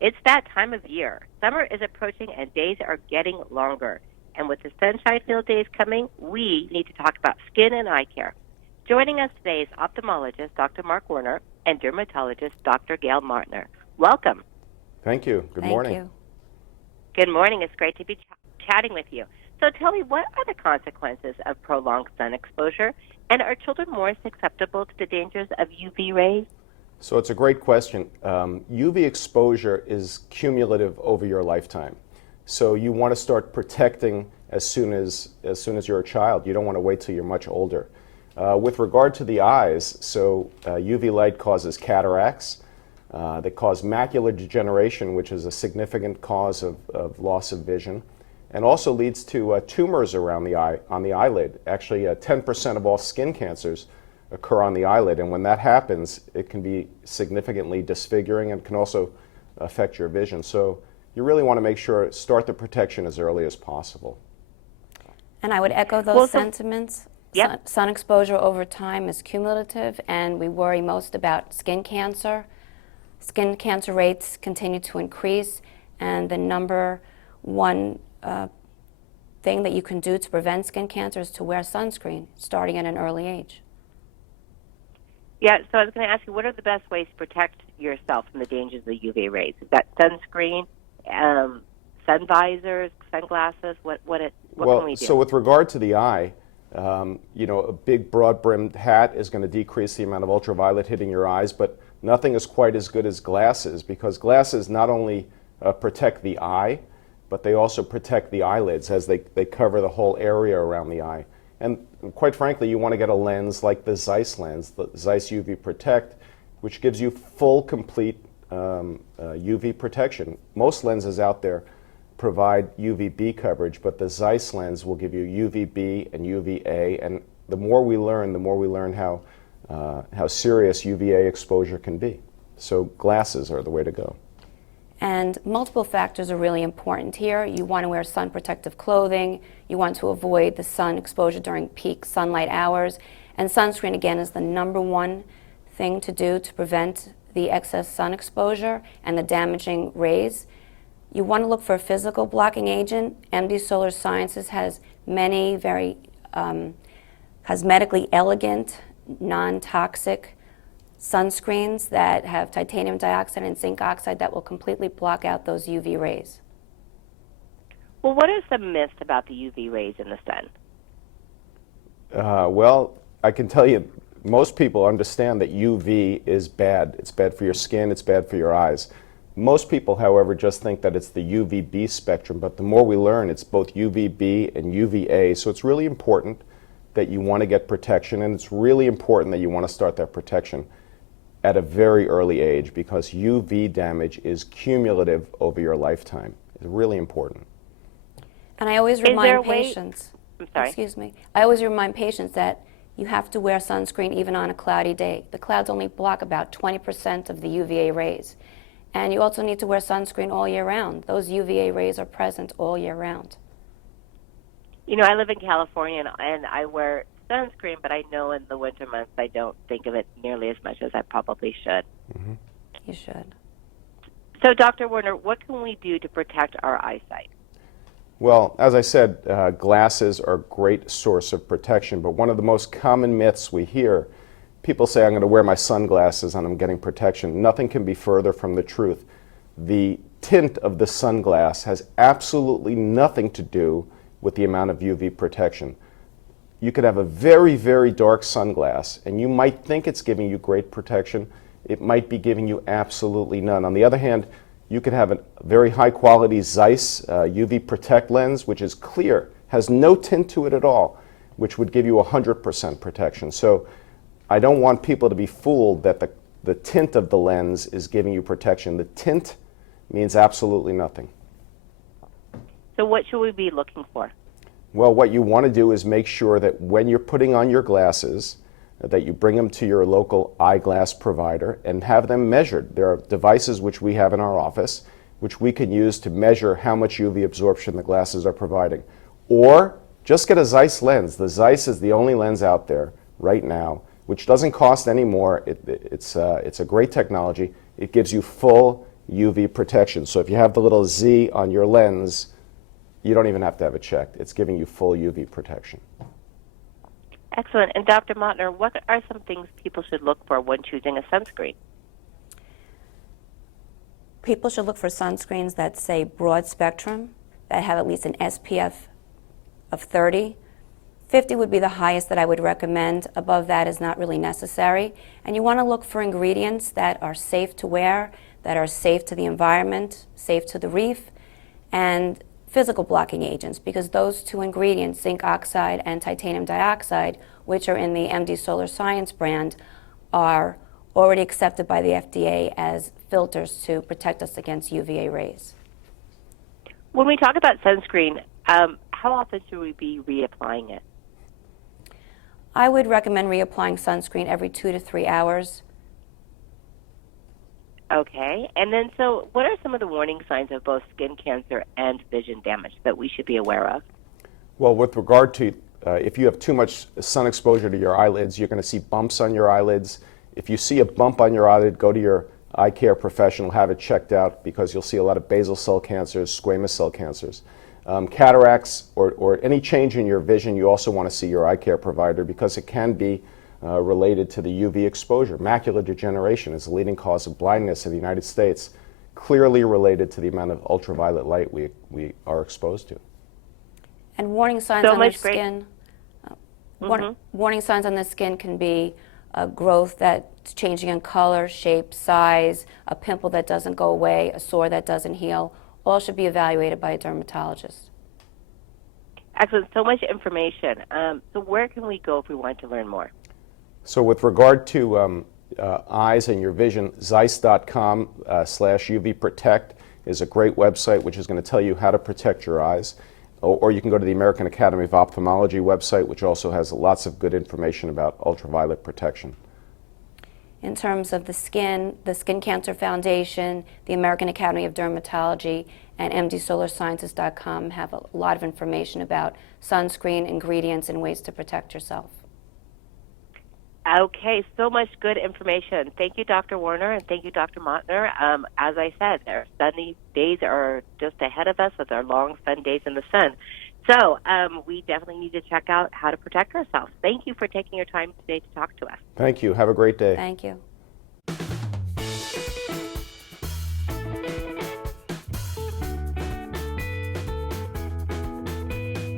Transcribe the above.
It's that time of year. Summer is approaching and days are getting longer. And with the sunshine-filled days coming, we need to talk about skin and eye care. Joining us today is ophthalmologist Dr. Marc Werner and dermatologist Dr. Gail Mautner. Welcome. Thank you. Good morning. Thank you. Good morning. It's great to be chatting with you. So tell me, what are the consequences of prolonged sun exposure? And are children more susceptible to the dangers of UV rays? So it's a great question. UV exposure is cumulative over your lifetime. So you want to start protecting as soon as you're a child. You don't want to wait till you're much older. With regard to the eyes, so UV light causes cataracts. They cause macular degeneration, which is a significant cause of loss of vision, and also leads to tumors around the eye, on the eyelid. Actually, 10% of all skin cancers occur on the eyelid, and when that happens, it can be significantly disfiguring and can also affect your vision. So you really want to make sure, start the protection as early as possible. And I would echo those sentiments. Yep. Sun exposure over time is cumulative, and we worry most about skin cancer. Skin cancer rates continue to increase, and the number one thing that you can do to prevent skin cancer is to wear sunscreen, starting at an early age. Yeah, so I was going to ask you, what are the best ways to protect yourself from the dangers of the UV rays? Is that sunscreen, sun visors, sunglasses? What can we do? So with regard to the eye, a big broad-brimmed hat is going to decrease the amount of ultraviolet hitting your eyes, but nothing is quite as good as glasses, because glasses not only protect the eye, but they also protect the eyelids as they cover the whole area around the eye. And quite frankly, you want to get a lens like the Zeiss lens, the Zeiss UV Protect, which gives you full, complete UV protection. Most lenses out there provide UVB coverage, but the Zeiss lens will give you UVB and UVA, and the more we learn how serious UVA exposure can be. So glasses are the way to go. And multiple factors are really important here. You want to wear sun protective clothing. You want to avoid the sun exposure during peak sunlight hours. And sunscreen, again, is the number one thing to do to prevent the excess sun exposure and the damaging rays. You want to look for a physical blocking agent. MD Solar Sciences has many very cosmetically elegant, non-toxic sunscreens that have titanium dioxide and zinc oxide that will completely block out those UV rays. Well, what are some myths about the UV rays in the sun? Well, I can tell you, most people understand that UV is bad. It's bad for your skin, it's bad for your eyes. Most people, however, just think that it's the UVB spectrum, but the more we learn, it's both UVB and UVA, so it's really important that you want to get protection, and it's really important that you want to start that protection at a very early age, because UV damage is cumulative over your lifetime. It's really important. And I always remind patients, I always remind patients that you have to wear sunscreen even on a cloudy day. The clouds only block about 20% of the UVA rays. And you also need to wear sunscreen all year round. Those UVA rays are present all year round. You know, I live in California, and I wear sunscreen, but I know in the winter months I don't think of it nearly as much as I probably should. Mm-hmm. You should. So, Dr. Werner, what can we do to protect our eyesight? Well, as I said, glasses are a great source of protection, but one of the most common myths we hear, people say, I'm going to wear my sunglasses and I'm getting protection. Nothing can be further from the truth. The tint of the sunglass has absolutely nothing to do with the amount of UV protection. You could have a very, very dark sunglass, and you might think it's giving you great protection. It might be giving you absolutely none. On the other hand, you could have a very high-quality Zeiss UV Protect lens, which is clear, has no tint to it at all, which would give you 100% protection. So I don't want people to be fooled that the tint of the lens is giving you protection. The tint means absolutely nothing. So what should we be looking for? Well, what you want to do is make sure that when you're putting on your glasses, that you bring them to your local eyeglass provider and have them measured. There are devices which we have in our office which we can use to measure how much UV absorption the glasses are providing. Or just get a Zeiss lens. The Zeiss is the only lens out there right now which doesn't cost any more. It's a great technology. It gives you full UV protection. So if you have the little Z on your lens, you don't even have to have it checked. It's giving you full UV protection. Excellent. And Dr. Mautner, what are some things people should look for when choosing a sunscreen? People should look for sunscreens that say broad spectrum, that have at least an SPF of 30. 50 would be the highest that I would recommend. Above that is not really necessary. And you want to look for ingredients that are safe to wear, that are safe to the environment, safe to the reef, and physical blocking agents, because those two ingredients, zinc oxide and titanium dioxide, which are in the MD Solar Science brand, are already accepted by the FDA as filters to protect us against UVA rays. When we talk about sunscreen, how often should we be reapplying it? I would recommend reapplying sunscreen every 2 to 3 hours. Okay. And then, so what are some of the warning signs of both skin cancer and vision damage that we should be aware of? Well, with regard to if you have too much sun exposure to your eyelids, you're going to see bumps on your eyelids. If you see a bump on your eyelid, go to your eye care professional, have it checked out, because you'll see a lot of basal cell cancers, squamous cell cancers. Cataracts or any change in your vision, you also want to see your eye care provider, because it can be related to the UV exposure. Macular degeneration is the leading cause of blindness in the United States, clearly related to the amount of ultraviolet light we are exposed to. And warning signs on the skin. Warning signs on the skin can be a growth that's changing in color, shape, size, a pimple that doesn't go away, a sore that doesn't heal. All should be evaluated by a dermatologist. Excellent. So much information. So where can we go if we want to learn more? So with regard to eyes and your vision, zeiss.com/UV Protect is a great website which is going to tell you how to protect your eyes. Or you can go to the American Academy of Ophthalmology website, which also has lots of good information about ultraviolet protection. In terms of the Skin Cancer Foundation, the American Academy of Dermatology, and MDSolarSciences.com have a lot of information about sunscreen, ingredients, and ways to protect yourself. Okay, so much good information. Thank you, Dr. Werner, and thank you, Dr. Mautner. As I said, our sunny days are just ahead of us with our long, fun days in the sun. So we definitely need to check out how to protect ourselves. Thank you for taking your time today to talk to us. Thank you. Have a great day. Thank you.